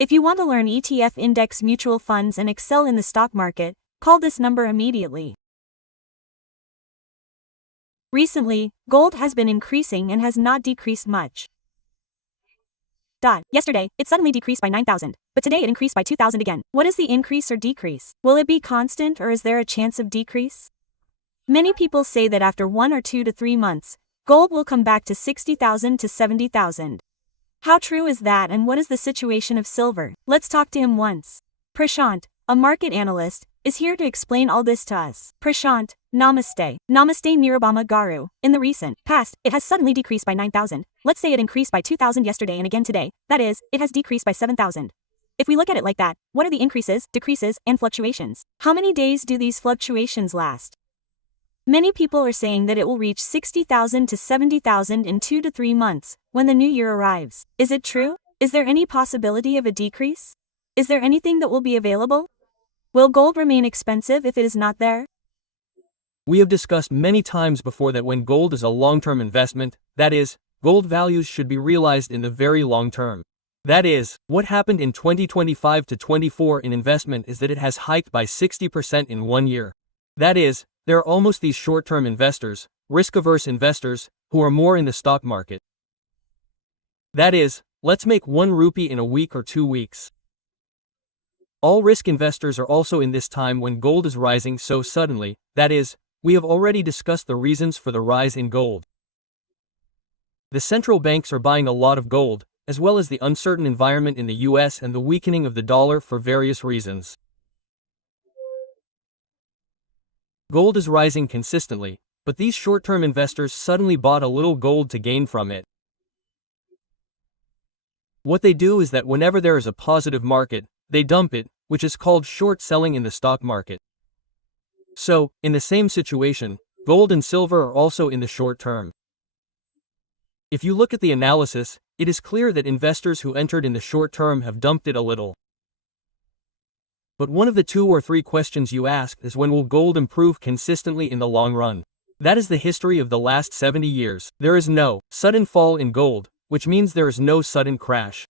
If you want to learn ETF index mutual funds and excel in the stock market, call this number immediately. Recently, gold has been increasing and has not decreased much. Yesterday, it suddenly decreased by 9,000, but today it increased by 2,000 again. What is the increase or decrease? Will it be constant or is there a chance of decrease? Many people say that after 1 or 2 to 3 months, gold will come back to 60,000 to 70,000. How true is that and what is the situation of silver? Let's talk to him once. Prashant, a market analyst, is here to explain all this to us. Prashant, namaste. Namaste Nirupama Garu. In the recent past, it has suddenly decreased by 9,000. Let's say it increased by 2,000 yesterday and again today. That is, it has decreased by 7,000. If we look at it like that, what are the increases, decreases, and fluctuations? How many days do these fluctuations last? Many people are saying that it will reach 60,000 to 70,000 in 2 to 3 months, when the new year arrives. Is it true? Is there any possibility of a decrease? Is there anything that will be available? Will gold remain expensive if it is not there? We have discussed many times before that when gold is a long-term investment, that is, gold values should be realized in the very long term. That is, what happened in 2025 to 24 in investment is that it has hiked by 60% in 1 year. That is, there are almost these short-term investors, risk-averse investors, who are more in the stock market. That is, let's make 1 rupee in a week or 2 weeks. All risk investors are also in this time when gold is rising so suddenly. That is, we have already discussed the reasons for the rise in gold. The central banks are buying a lot of gold, as well as the uncertain environment in the US and the weakening of the dollar for various reasons. Gold is rising consistently, but these short-term investors suddenly bought a little gold to gain from it. What they do is that whenever there is a positive market, they dump it, which is called short selling in the stock market. So, in the same situation, gold and silver are also in the short term. If you look at the analysis, it is clear that investors who entered in the short term have dumped it a little. But one of the 2 or 3 questions you asked is when will gold improve consistently in the long run? That is the history of the last 70 years. There is no sudden fall in gold, which means there is no sudden crash.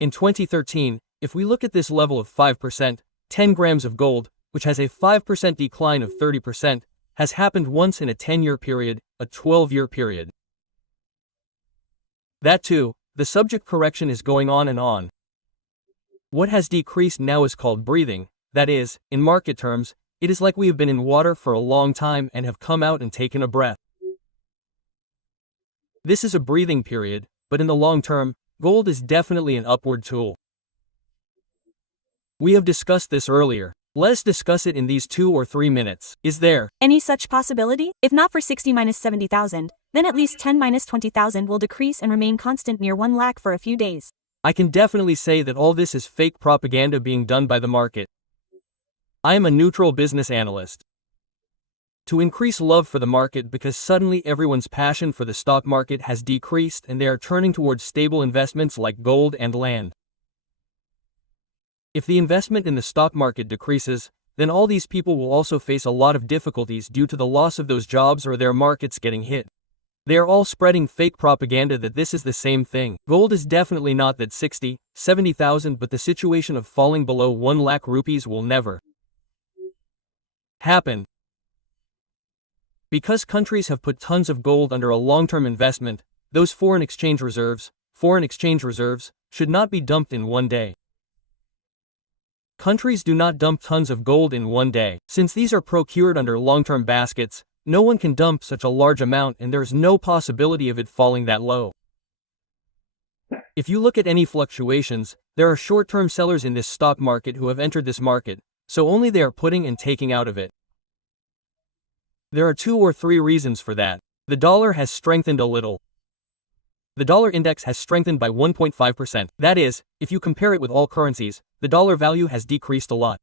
In 2013, if we look at this level of 5%, 10 grams of gold, which has a 5% decline of 30%, has happened once in a 10-year period, a 12-year period. That too, the subject correction is going on and on. What has decreased now is called breathing. That is, in market terms, it is like we have been in water for a long time and have come out and taken a breath. This is a breathing period, but in the long term, gold is definitely an upward tool. We have discussed this earlier. Let's discuss it in these 2 or 3 minutes. Is there any such possibility? If not for 60 minus 70,000, then at least 10 minus 20,000 will decrease and remain constant near 1 lakh for a few days. I can definitely say that all this is fake propaganda being done by the market. I am a neutral business analyst. To increase love for the market because suddenly everyone's passion for the stock market has decreased and they are turning towards stable investments like gold and land. If the investment in the stock market decreases, then all these people will also face a lot of difficulties due to the loss of those jobs or their markets getting hit. They are all spreading fake propaganda that this is the same thing. Gold is definitely not that 60, 70,000, but the situation of falling below 1 lakh rupees will never happen. Because countries have put tons of gold under a long-term investment, those foreign exchange reserves should not be dumped in 1 day. Countries do not dump tons of gold in 1 day. Since these are procured under long-term baskets, no one can dump such a large amount and there is no possibility of it falling that low. If you look at any fluctuations, there are short-term sellers in this stock market who have entered this market, so only they are putting and taking out of it. There are 2 or 3 reasons for that. The dollar has strengthened a little. The dollar index has strengthened by 1.5%. That is, if you compare it with all currencies, the dollar value has decreased a lot.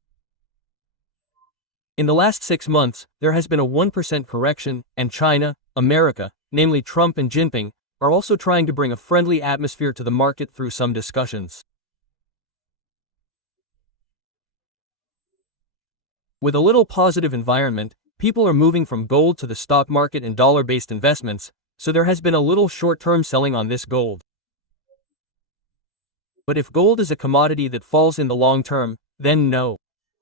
In the last 6 months, there has been a 1% correction, and China, America, namely Trump and Jinping, are also trying to bring a friendly atmosphere to the market through some discussions. With a little positive environment, people are moving from gold to the stock market and dollar-based investments, so there has been a little short-term selling on this gold. But if gold is a commodity that falls in the long term, then no.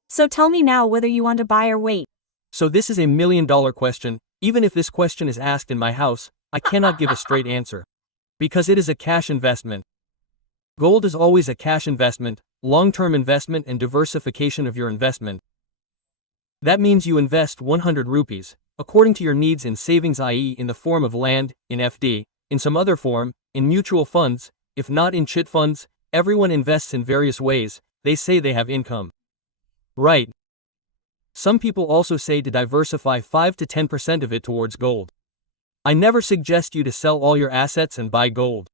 So tell me now whether you want to buy or wait. So this is a $1 million question. Even if this question is asked in my house, I cannot give a straight answer. Because it is a cash investment. Gold is always a cash investment, long-term investment and diversification of your investment. That means you invest 100 rupees, according to your needs in savings, i.e. in the form of land, in FD, in some other form, in mutual funds, if not in chit funds. Everyone invests in various ways. They say they have income. Right. Some people also say to diversify 5 to 10% of it towards gold. I never suggest you to sell all your assets and buy gold.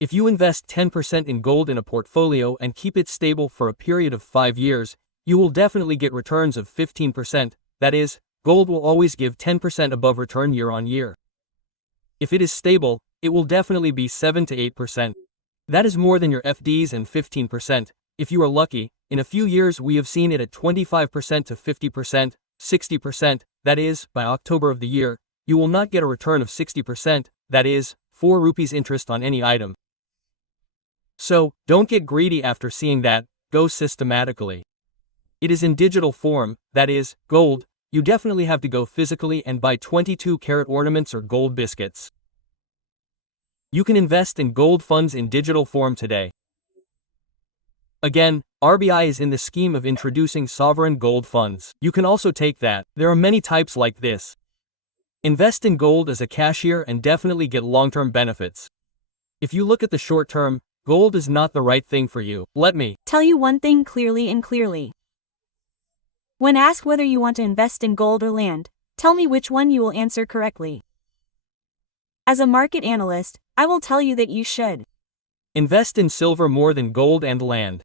If you invest 10% in gold in a portfolio and keep it stable for a period of 5 years, you will definitely get returns of 15%, that is, gold will always give 10% above return year on year. If it is stable, it will definitely be 7 to 8%. That is more than your FDs and 15%. If you are lucky, in a few years we have seen it at 25% to 50%, 60%, that is, by October of the year, you will not get a return of 60%, that is, 4 rupees interest on any item. So, don't get greedy after seeing that, go systematically. It is in digital form, that is, gold. You definitely have to go physically and buy 22-karat ornaments or gold biscuits. You can invest in gold funds in digital form today. Again, RBI is in the scheme of introducing sovereign gold funds. You can also take that. There are many types like this. Invest in gold as a cashier and definitely get long-term benefits. If you look at the short term, gold is not the right thing for you. Let me tell you one thing clearly and clearly. When asked whether you want to invest in gold or land, tell me which one you will answer correctly. As a market analyst, I will tell you that you should invest in silver more than gold and land.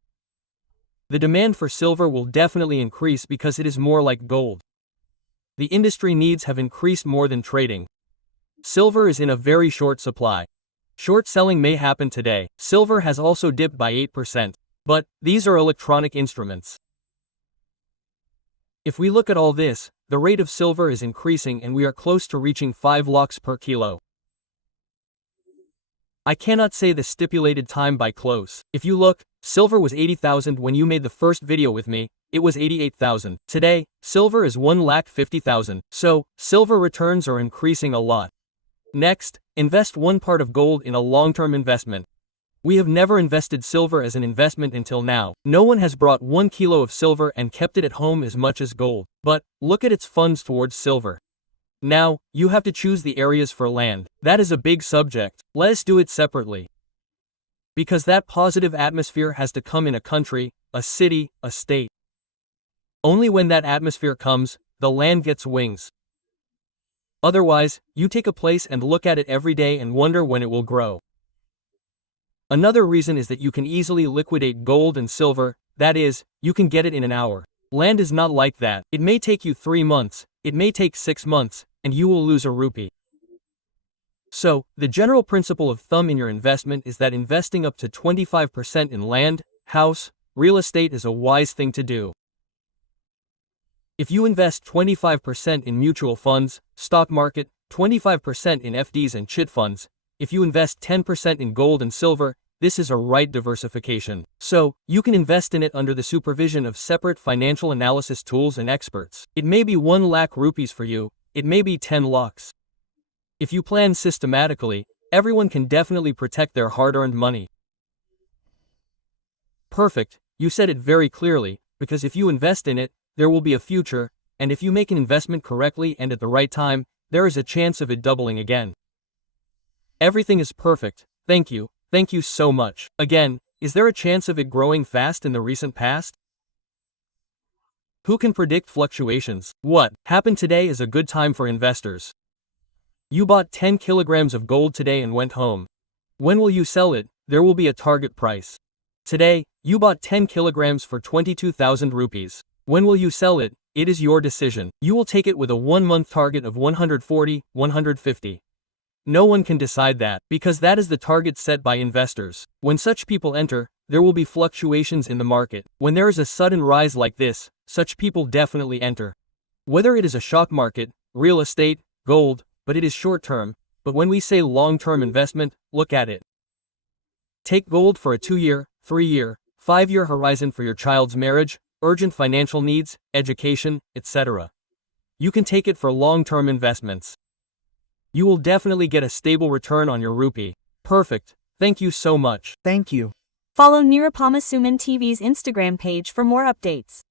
The demand for silver will definitely increase because it is more like gold. The industry needs have increased more than trading. Silver is in a very short supply. Short selling may happen today. Silver has also dipped by 8%. But these are electronic instruments. If we look at all this, the rate of silver is increasing and we are close to reaching 5 lakhs per kilo. I cannot say the stipulated time by close. If you look, silver was 80,000 when you made the first video with me, it was 88,000. Today, silver is 1,50,000. So, silver returns are increasing a lot. Next, invest one part of gold in a long-term investment. We have never invested silver as an investment until now. No one has brought 1 kilo of silver and kept it at home as much as gold. But, look at its funds towards silver. Now, you have to choose the areas for land. That is a big subject. Let us do it separately. Because that positive atmosphere has to come in a country, a city, a state. Only when that atmosphere comes, the land gets wings. Otherwise, you take a place and look at it every day and wonder when it will grow. Another reason is that you can easily liquidate gold and silver, that is, you can get it in an hour. Land is not like that. It may take you 3 months, it may take 6 months, and you will lose a rupee. So, the general principle of thumb in your investment is that investing up to 25% in land, house, real estate is a wise thing to do. If you invest 25% in mutual funds, stock market, 25% in FDs and chit funds, if you invest 10% in gold and silver, this is a right diversification. So, you can invest in it under the supervision of separate financial analysis tools and experts. It may be 1 lakh rupees for you, it may be 10 lakhs. If you plan systematically, everyone can definitely protect their hard-earned money. Perfect, you said it very clearly, because if you invest in it, there will be a future, and if you make an investment correctly and at the right time, there is a chance of it doubling again. Everything is perfect, thank you so much. Again, is there a chance of it growing fast in the recent past? Who can predict fluctuations? What happened today is a good time for investors. You bought 10 kilograms of gold today and went home. When will you sell it? There will be a target price. Today, you bought 10 kilograms for 22,000 rupees. When will you sell it? It is your decision. You will take it with a 1-month target of 140, 150. No one can decide that, because that is the target set by investors. When such people enter, there will be fluctuations in the market. When there is a sudden rise like this, such people definitely enter. Whether it is a shock market, real estate, gold, but it is short term. But when we say long-term investment, look at it. Take gold for a 2-year, 3-year, 5-year horizon for your child's marriage, urgent financial needs, education, etc. You can take it for long-term investments. You will definitely get a stable return on your rupee. Perfect. Thank you so much. Thank you. Follow Nirupama Suman TV's Instagram page for more updates.